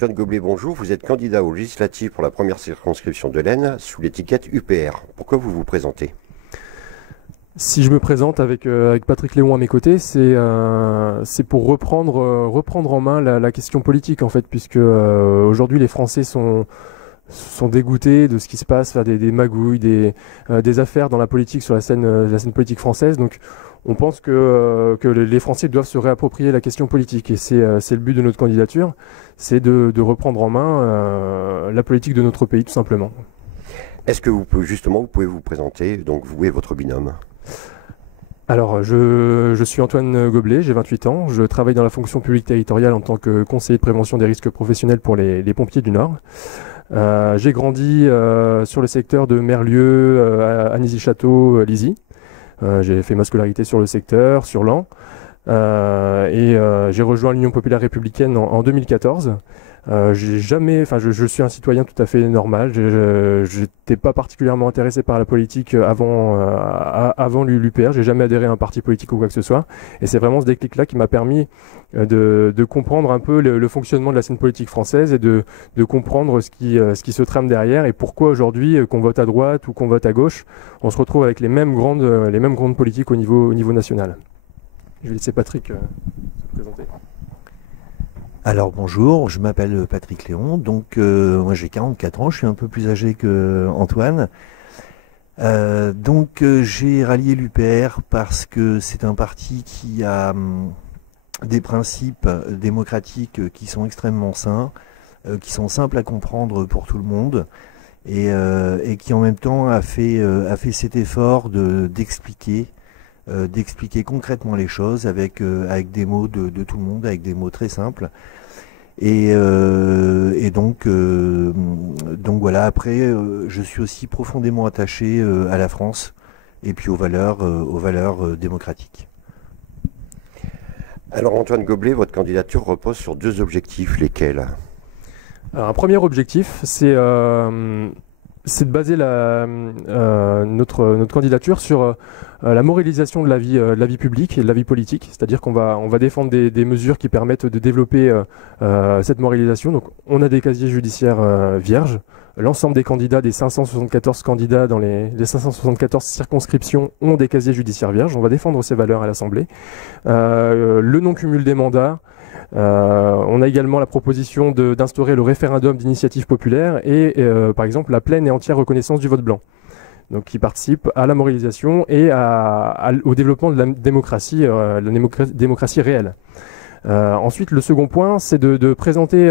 Antoine Goblet, bonjour. Vous êtes candidat aux législatives pour la première circonscription de l'Aisne sous l'étiquette UPR. Pourquoi vous vous présentez? Si je me présente avec Patrick Léon à mes côtés, c'est pour reprendre en main la question politique, en fait, puisque aujourd'hui les Français sont dégoûtés de ce qui se passe, des magouilles, des affaires dans la politique, sur la scène politique française. Donc on pense que les Français doivent se réapproprier la question politique, et c'est le but de notre candidature, c'est de reprendre en main la politique de notre pays, tout simplement. Est-ce que vous pouvez vous présenter, donc vous et votre binôme? Alors, je suis Antoine Goblet, j'ai 28 ans, je travaille dans la fonction publique territoriale en tant que conseiller de prévention des risques professionnels pour les pompiers du Nord. J'ai grandi sur le secteur de Merlieu, Anisy-Château, Lizy. J'ai fait ma scolarité sur le secteur, sur Laon. J'ai rejoint l'Union populaire républicaine en 2014. Je suis un citoyen tout à fait normal. Je n'étais pas particulièrement intéressé par la politique avant l'UPR. J'ai jamais adhéré à un parti politique ou quoi que ce soit. Et c'est vraiment ce déclic-là qui m'a permis de comprendre un peu le fonctionnement de la scène politique française et de comprendre ce qui se trame derrière et pourquoi aujourd'hui, qu'on vote à droite ou qu'on vote à gauche, on se retrouve avec les mêmes grandes politiques au niveau national. Je vais laisser Patrick se présenter. Alors bonjour, je m'appelle Patrick Léon, donc moi j'ai 44 ans, je suis un peu plus âgé que Antoine. J'ai rallié l'UPR parce que c'est un parti qui a des principes démocratiques qui sont extrêmement sains, qui sont simples à comprendre pour tout le monde, et qui en même temps a fait cet effort d'expliquer concrètement les choses avec des mots de tout le monde, avec des mots très simples. Donc voilà, après, je suis aussi profondément attaché à la France et puis aux valeurs démocratiques. Alors Antoine Goblet, votre candidature repose sur deux objectifs, lesquels? Alors, un premier objectif, c'est de baser notre candidature sur la moralisation de la vie publique et de la vie politique, c'est-à-dire qu'on va défendre des mesures qui permettent de développer cette moralisation. Donc on a des casiers judiciaires vierges. L'ensemble des candidats, des 574 candidats dans les 574 circonscriptions ont des casiers judiciaires vierges. On va défendre ces valeurs à l'Assemblée. Le non-cumul des mandats. On a également la proposition d'instaurer le référendum d'initiative populaire et par exemple la pleine et entière reconnaissance du vote blanc, donc qui participe à la moralisation et au développement de la démocratie réelle. Ensuite, le second point, c'est de présenter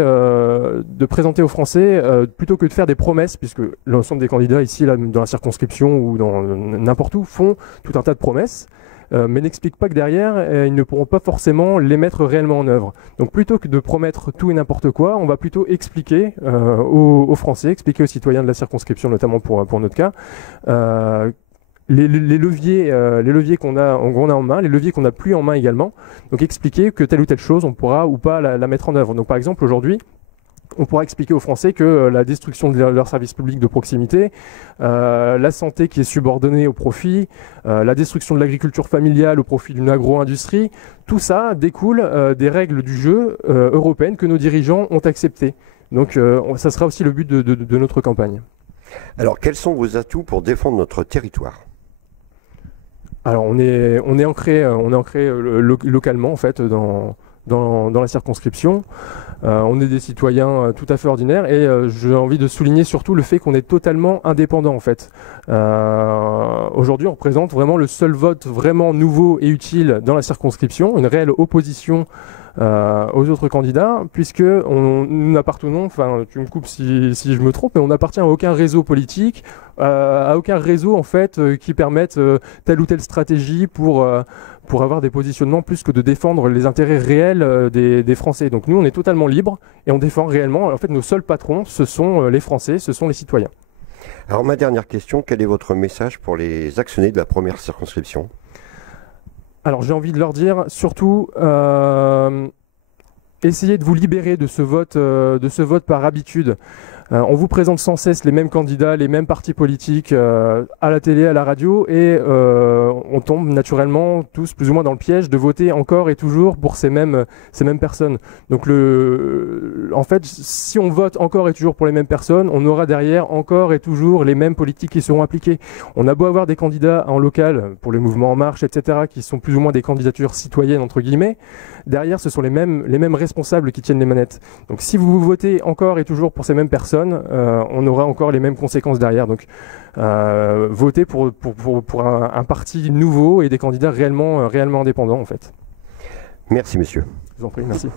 aux Français, plutôt que de faire des promesses, puisque l'ensemble des candidats ici, là, dans la circonscription ou dans n'importe où, font tout un tas de promesses, mais n'expliquent pas que derrière, ils ne pourront pas forcément les mettre réellement en œuvre. Donc plutôt que de promettre tout et n'importe quoi, on va plutôt expliquer aux Français, expliquer aux citoyens de la circonscription, notamment pour notre cas, les leviers qu'on a en main, les leviers qu'on n'a plus en main également. Donc expliquer que telle ou telle chose, on pourra ou pas la mettre en œuvre. Donc par exemple, aujourd'hui, on pourra expliquer aux Français que la destruction de leurs services publics de proximité, la santé qui est subordonnée au profit, la destruction de l'agriculture familiale au profit d'une agro-industrie, tout ça découle des règles du jeu européennes que nos dirigeants ont acceptées. Donc ça sera aussi le but de notre campagne. Alors quels sont vos atouts pour défendre notre territoire? Alors on est ancré localement en fait dans la circonscription. On est des citoyens tout à fait ordinaires et j'ai envie de souligner surtout le fait qu'on est totalement indépendant en fait. Aujourd'hui on représente vraiment le seul vote vraiment nouveau et utile dans la circonscription, une réelle opposition aux autres candidats, puisque nous n'appartenons, enfin tu me coupes si je me trompe, mais on n'appartient à aucun réseau politique, à aucun réseau en fait qui permette telle ou telle stratégie pour avoir des positionnements plus que de défendre les intérêts réels des Français. Donc nous on est totalement libres et on défend réellement, en fait nos seuls patrons ce sont les Français, ce sont les citoyens. Alors ma dernière question, quel est votre message pour les actionnaires de la première circonscription? Alors j'ai envie de leur dire surtout essayez de vous libérer de ce vote par habitude. On vous présente sans cesse les mêmes candidats, les mêmes partis politiques à la télé, à la radio, et on tombe naturellement tous plus ou moins dans le piège de voter encore et toujours pour ces mêmes personnes. Donc en fait, si on vote encore et toujours pour les mêmes personnes, on aura derrière encore et toujours les mêmes politiques qui seront appliquées. On a beau avoir des candidats en local pour le mouvement En Marche, etc., qui sont plus ou moins des candidatures citoyennes, entre guillemets, derrière ce sont les mêmes responsables qui tiennent les manettes. Donc si vous votez encore et toujours pour ces mêmes personnes, on aura encore les mêmes conséquences derrière. Donc votez pour un parti nouveau et des candidats réellement indépendants en fait. Merci monsieur. Je vous en prie, merci.